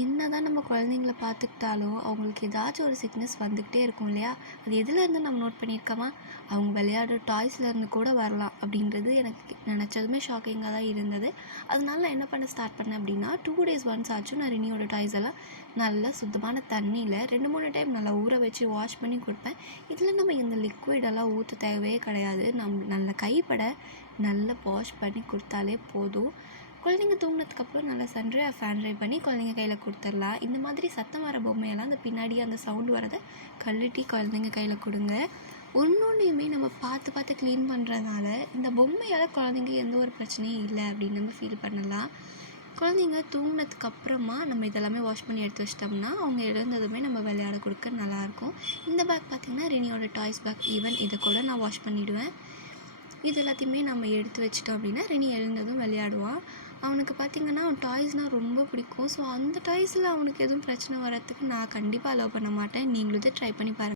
என்னதான் நம்ம குழந்தைங்கள பார்த்துக்கிட்டாலும் அவங்களுக்கு ஏதாச்சும் ஒரு சிக்னஸ் வந்துக்கிட்டே இருக்கும் இல்லையா? அது எதுலேருந்து நம்ம நோட் பண்ணியிருக்கோமா? அவங்க விளையாடுற டாய்ஸ்லேருந்து கூட வரலாம் அப்படின்றது எனக்கு நினச்சதுமே ஷாக்கிங்காக தான் இருந்தது. அதனால நான் என்ன பண்ண ஸ்டார்ட் பண்ணேன் அப்படின்னா, 2 days ஒன்ஸ் ஆச்சும் நான் ரினியோட டாய்ஸ் எல்லாம் நல்லா சுத்தமான தண்ணியில் 2-3 டைம் நல்லா ஊற வச்சு வாஷ் பண்ணி கொடுப்பேன். இதில் நம்ம இந்த லிக்விடெல்லாம் ஊற்ற தேவையே கிடையாது. நல்ல கைப்பட நல்லா வாஷ் பண்ணி கொடுத்தாலே போதும். குழந்தைங்க தூங்கினதுக்கப்புறம் நல்லா சன்ட்ரை ஃபேன் ட்ரை பண்ணி குழந்தைங்க கையில் கொடுத்துடலாம். இந்த மாதிரி சத்தம் வர பொம்மையெல்லாம் அந்த பின்னாடி அந்த சவுண்டு வரதை கழட்டி குழந்தைங்க கையில் கொடுங்க. ஒன்னொன்றையுமே நம்ம பார்த்து பார்த்து க்ளீன் பண்ணுறதுனால இந்த பொம்மையால் குழந்தைங்க எந்த ஒரு பிரச்சனையும் இல்லை அப்படின்னு நம்ம ஃபீல் பண்ணலாம். குழந்தைங்க தூங்கினதுக்கப்புறமா நம்ம இதெல்லாமே வாஷ் பண்ணி எடுத்து வச்சிட்டோம்னா அவங்க எழுந்ததுமே நம்ம விளையாட கொடுக்க நல்லாயிருக்கும். இந்த பேக் பார்த்திங்கன்னா ரினியோட டாய்ஸ் பேக். ஈவன் இதை கூட நான் வாஷ் பண்ணிவிடுவேன். இது எல்லாத்தையுமே நம்ம எடுத்து வச்சிட்டோம் அப்படின்னா ரினி எழுந்ததும் விளையாடுவான். அவனுக்கு பார்த்திங்கன்னா டாய்ஸ்னால் ரொம்ப பிடிக்கும். ஸோ அந்த டாய்ஸில் அவனுக்கு எதுவும் பிரச்சனை வர்றதுக்கு நான் கண்டிப்பாக அலோவ் பண்ண மாட்டேன். நீங்களும் இதை ட்ரை பண்ணி பாருங்கள்.